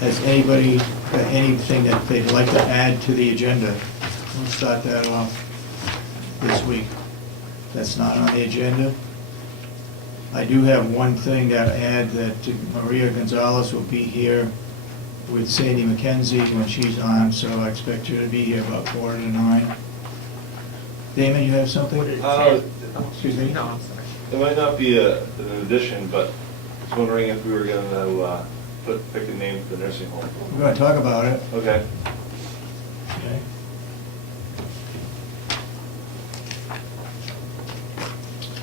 Has anybody got anything that they'd like to add to the agenda? We'll start that off this week. That's not on the agenda. I do have one thing to add, that Maria Gonzalez will be here with Sandy McKenzie when she's on, so I expect her to be here about 8:45. Damon, you have something? Excuse me? No, I'm sorry. It might not be an addition, but I was wondering if we were going to pick a name for the nursing home. We're going to talk about it. Okay. Okay.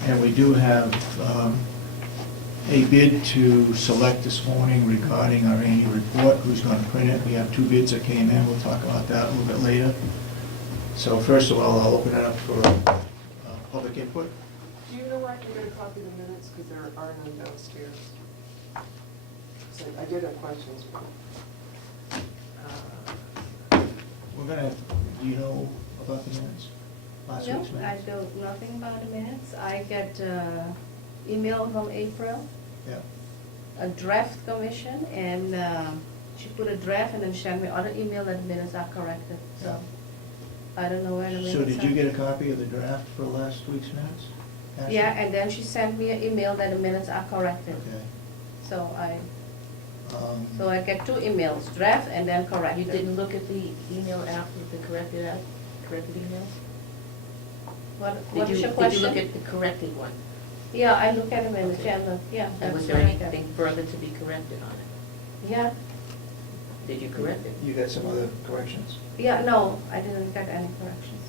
And we do have a bid to select this morning regarding our annual report. Who's going to print it? We have 2 bids that came in. We'll talk about that a little bit later. So first of all, I'll open it up for public input. Do you know where I can get a copy of the minutes, because there are none downstairs? So I did have questions. We're going to, do you know about the minutes? Last No, week's I minutes? know nothing about the minutes. I get email from April, Yeah. a draft commission, and she put a draft and then sent me other email that the minutes are corrected, so I don't know where the minutes are. So did you get a copy of the draft for last week's minutes? Ashley? Yeah, and then she sent me an email that the minutes are corrected. Okay. So I get 2 emails, draft and then corrected. You didn't look at the email after the corrected emails? What is your question? Did you look at the corrected one? Yeah, I look at the minutes, Okay. yeah, And that's was there corrected. anything further to be corrected on it? Yeah, Did you correct it? You got some other corrections? yeah, no, I didn't get any corrections.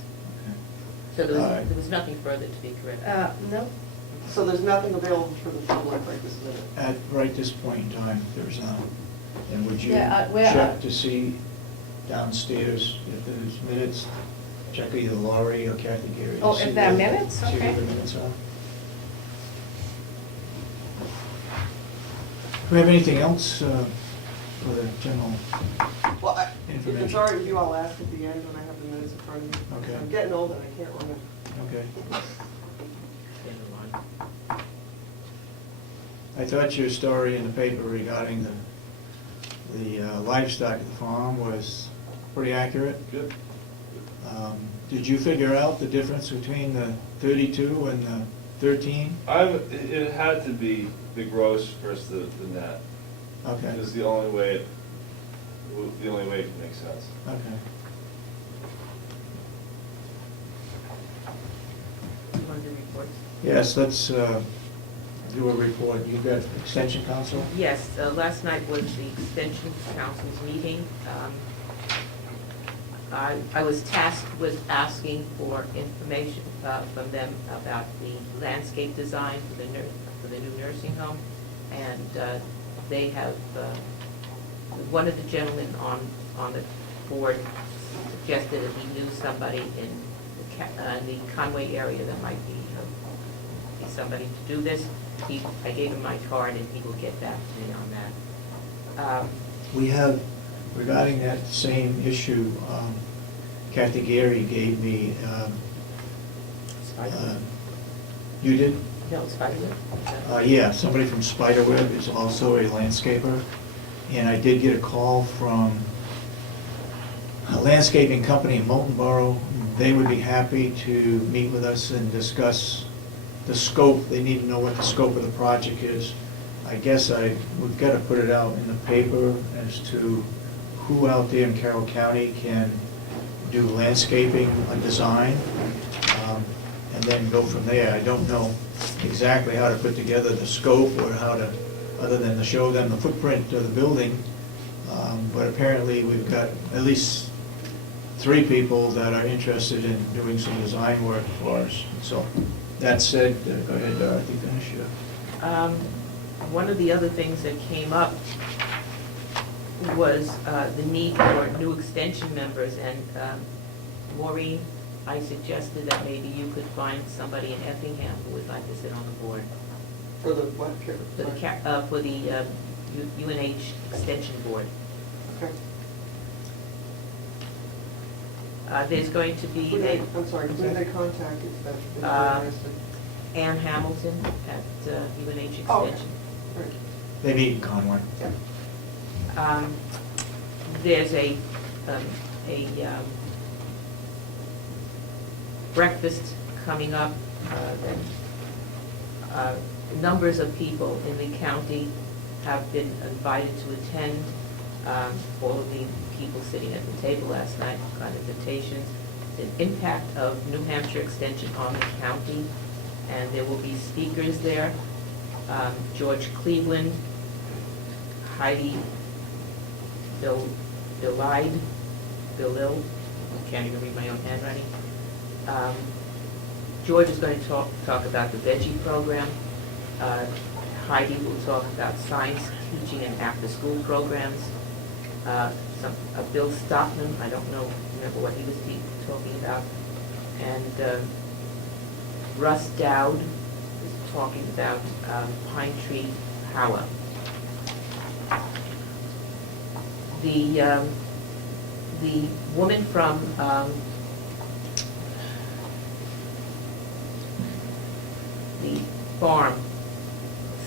So Alright. there was nothing further to be corrected? No, So there's nothing available for the public right this minute? At right this point in time, there's none. And would you Yeah, where- check to see downstairs if there's minutes? Check either Laurie or Kathy Gary. to Oh, see if there are what- minutes? See Okay. what the minutes are. Do we have anything else for the general? Well, if Information. it's all right with you, I'll ask at the end when I have the minutes in front of me. Okay. I'm getting old and I can't remember. Okay. Never mind. I thought your story in the paper regarding the livestock at the farm was pretty accurate. Good. Did you figure out the difference between the 32 and the 13? It had to be the gross versus the net. Okay, It's the only way it can make sense. okay. You want the reports? Yes, let's do a report. You've got Extension Council? Yes, last night was the Extension Council's meeting. I was tasked with asking for information from them about the landscape design for the new nursing home. And they have, one of the gentlemen on the board suggested that he knew somebody in the Conway area that might be somebody to do this. I gave him my card and he will get back to me on that. We have, regarding that same issue, Kathy Gary gave me, you did? No, it's fine. Yeah, somebody from Spiderweb is also a landscaper. And I did get a call from a landscaping company in Molten Borough. They would be happy to meet with us and discuss the scope. They need to know what the scope of the project is. I guess we've got to put it out in the paper as to who out there in Carroll County can do landscaping, design, and then go from there. I don't know exactly how to put together the scope or how to, other than to show them the footprint of the building. But apparently we've got at least 3 people that are interested in doing some design work for us. So that said, go ahead, Dorothy, finish your. One of the other things that came up was the need for new extension members, and Maureen, I suggested that maybe you could find somebody in Effingham who would like to sit on the board For the what? for the UNH Extension Board. Okay. There's going to be I'm sorry, who did they contact if they're Uh, interested? Ann Hamilton at UNH Oh, okay. Extension. Right. They meet in Conway. Yeah. There's a breakfast coming up that numbers of people in the county have been invited to attend. All of the people sitting at the table last night got invitations. The impact of New Hampshire Extension on the county, and there will be speakers there. George Cleveland, Heidi Billil, I can't even read my own handwriting. George is going to talk about the veggie program. Heidi will talk about science teaching and after-school programs. Bill Stockman, I don't remember what he was talking about. And Russ Dowd is talking about Pine Tree Power. The woman from the farm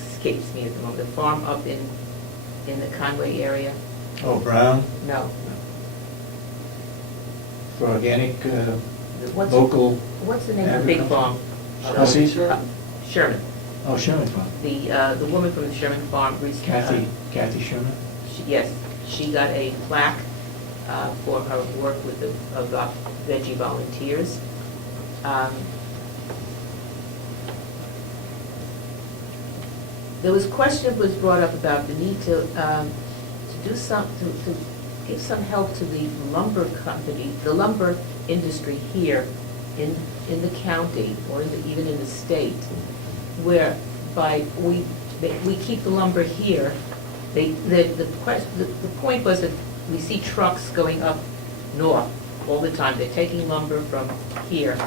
escapes me at the moment. The farm up in the Conway area. Oh, Brown, No. for organic, What's- local, What's the name of the big farm? Hussey's? Sherman. Oh, Sherman Farm. The woman from the Sherman farm recently. Kathy Sherman? Yes, she got a plaque for her work with the veggie volunteers. There was question was brought up about the need to do some, to give some help to the lumber company, the lumber industry here in the county, or even in the state, whereby we keep the lumber here. The point was that we see trucks going up north all the time. They're taking lumber from here,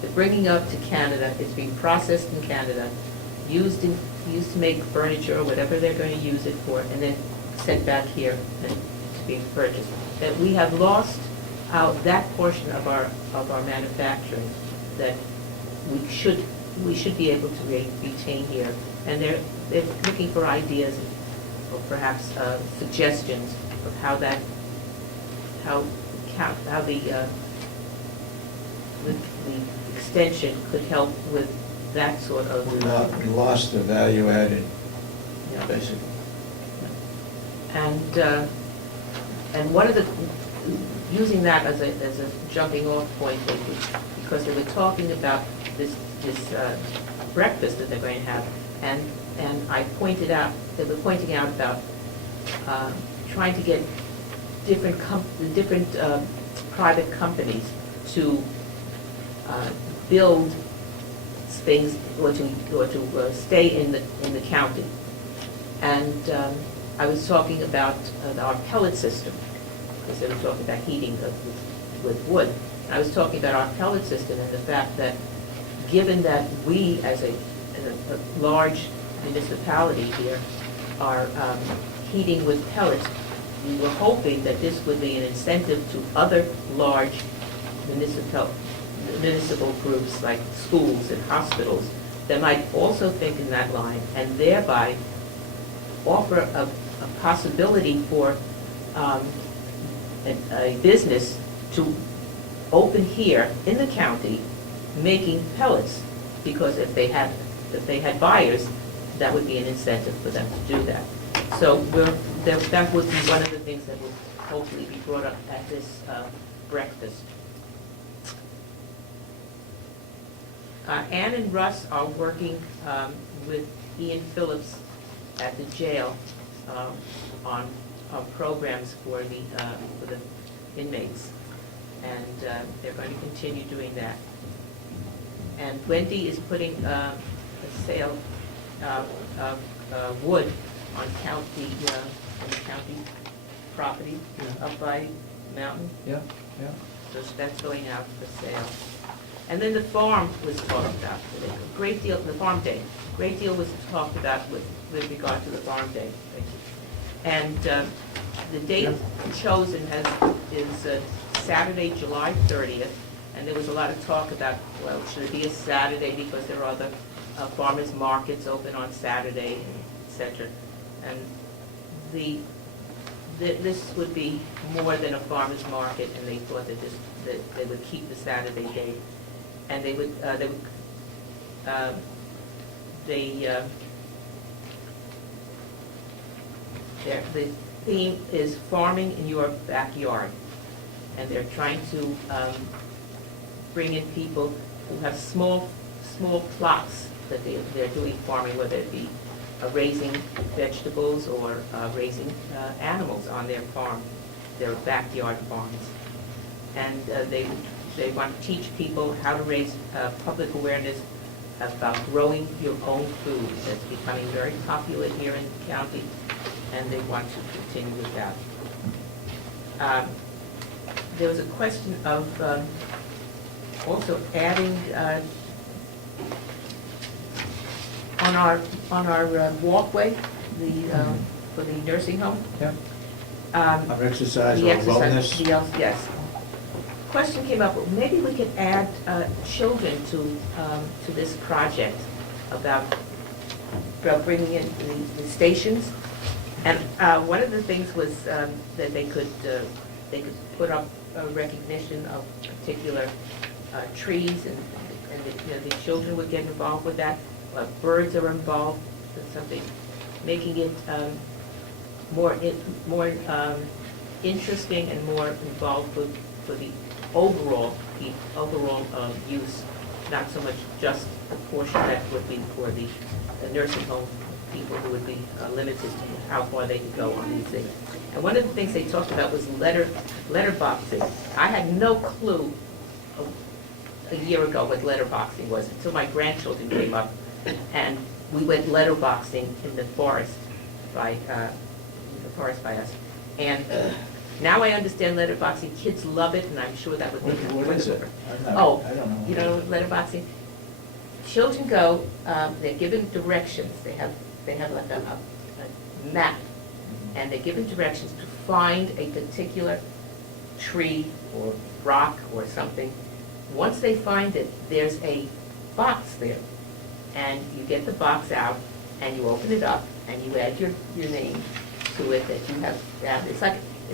they're bringing up to Canada, it's being processed in Canada, used to make furniture or whatever they're going to use it for, and then sent back here and to be purchased. That we have lost out that portion of our manufacturing that we should be able to retain here. And they're looking for ideas or perhaps suggestions of how the extension could help with that sort of. We lost the value added, Yeah. basically. And one of the, using that as a jumping off point, because they were talking about this breakfast that they're going to have, and I pointed out, they were pointing out about trying to get different private companies to build things or to stay in the county. And I was talking about our pellet system, because they were talking about heating with wood. I was talking about our pellet system and the fact that given that we, as a large municipality here, are heating with pellets, we were hoping that this would be an incentive to other large municipal groups like schools and hospitals that might also think in that line, and thereby offer a possibility for a business to open here in the county making pellets, because if they had buyers, that would be an incentive for them to do that. So that would be one of the things that would hopefully be brought up at this breakfast. Ann and Russ are working with Ian Phillips at the jail on programs for the inmates, and they're going to continue doing that. And Wendy is putting a sale of wood on county property up by mountain. Yeah. So that's going out for sale. And then the farm was talked about, a great deal, the farm day, a great deal was talked about with regard to the farm day. And the date chosen is Saturday, July 30th, and there was a lot of talk about, well, should it be a Saturday because there are other farmers markets open on Saturday, et cetera. And this would be more than a farmer's market, and they thought that they would keep the Saturday day. And the theme is farming in your backyard. And they're trying to bring in people who have small plots that they're doing farming, whether it be raising vegetables or raising animals on their farm, their backyard farms. And they want to teach people how to raise public awareness about growing your own food. That's becoming very popular here in the county, and they want to continue with that. There was a question of also adding on our walkway, for the nursing home. Yeah. Of exercise the or wellness. Yes. Question came up, maybe we could add children to this project about bringing in the stations. And one of the things was that they could put up a recognition of particular trees, and the children would get involved with that. Birds are involved with something, making it more interesting and more involved for the overall use, not so much just the portion that would be for the nursing home people who would be limited to how far they could go on these things. And one of the things they talked about was letterboxing. I had no clue a year ago what letterboxing was until my grandchildren came up, and we went letterboxing in the forest by us. And now I understand letterboxing. Kids love it, and I'm sure that would be. What is it? I don't know. You know letterboxing? Children go, they're given directions. They have like a map, and they're given directions to find a particular tree or rock or something. Once they find it, there's a box there, and you get the box out, and you open it up, and you add your name to it that you have. It's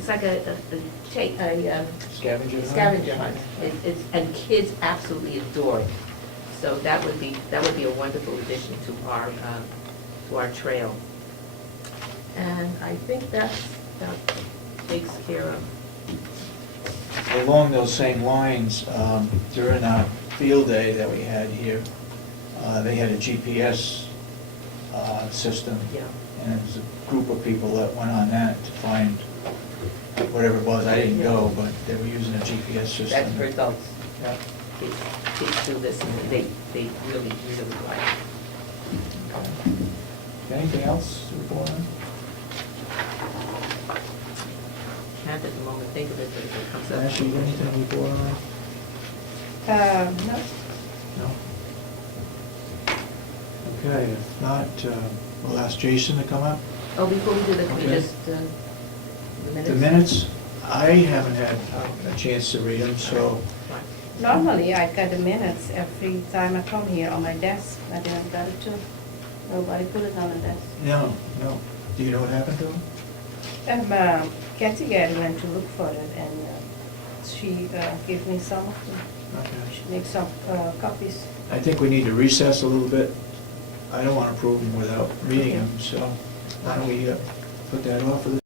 like a scavenger hunt. And kids absolutely adore it. So that would be a wonderful addition to our trail. And I think that takes care of. Along those same lines, during our field day that we had here, they had a GPS system. Yeah. And there was a group of people that went on that to find whatever it was. I didn't go, but they were using a GPS system. That's for adults. Yeah. Kids do this, and they really like it. Okay. Anything else to report on? Can't at the moment think of it, but if it comes up. Ashley, anything to report on? No. No? Okay, if not, we'll ask Jason to come up. Oh, before we do that, can we Okay. just, the minutes? The minutes, I haven't had a chance to read them, so Fine. Normally, I get the minutes every time I come here on my desk. I didn't get it too. Nobody put it on the desk. no. Do you know what happened to them? Kathy went to look for it, and she gave me some of them. Okay. She made some copies. I think we need to recess a little bit. I don't want to approve them without reading them, so why don't we put that off for this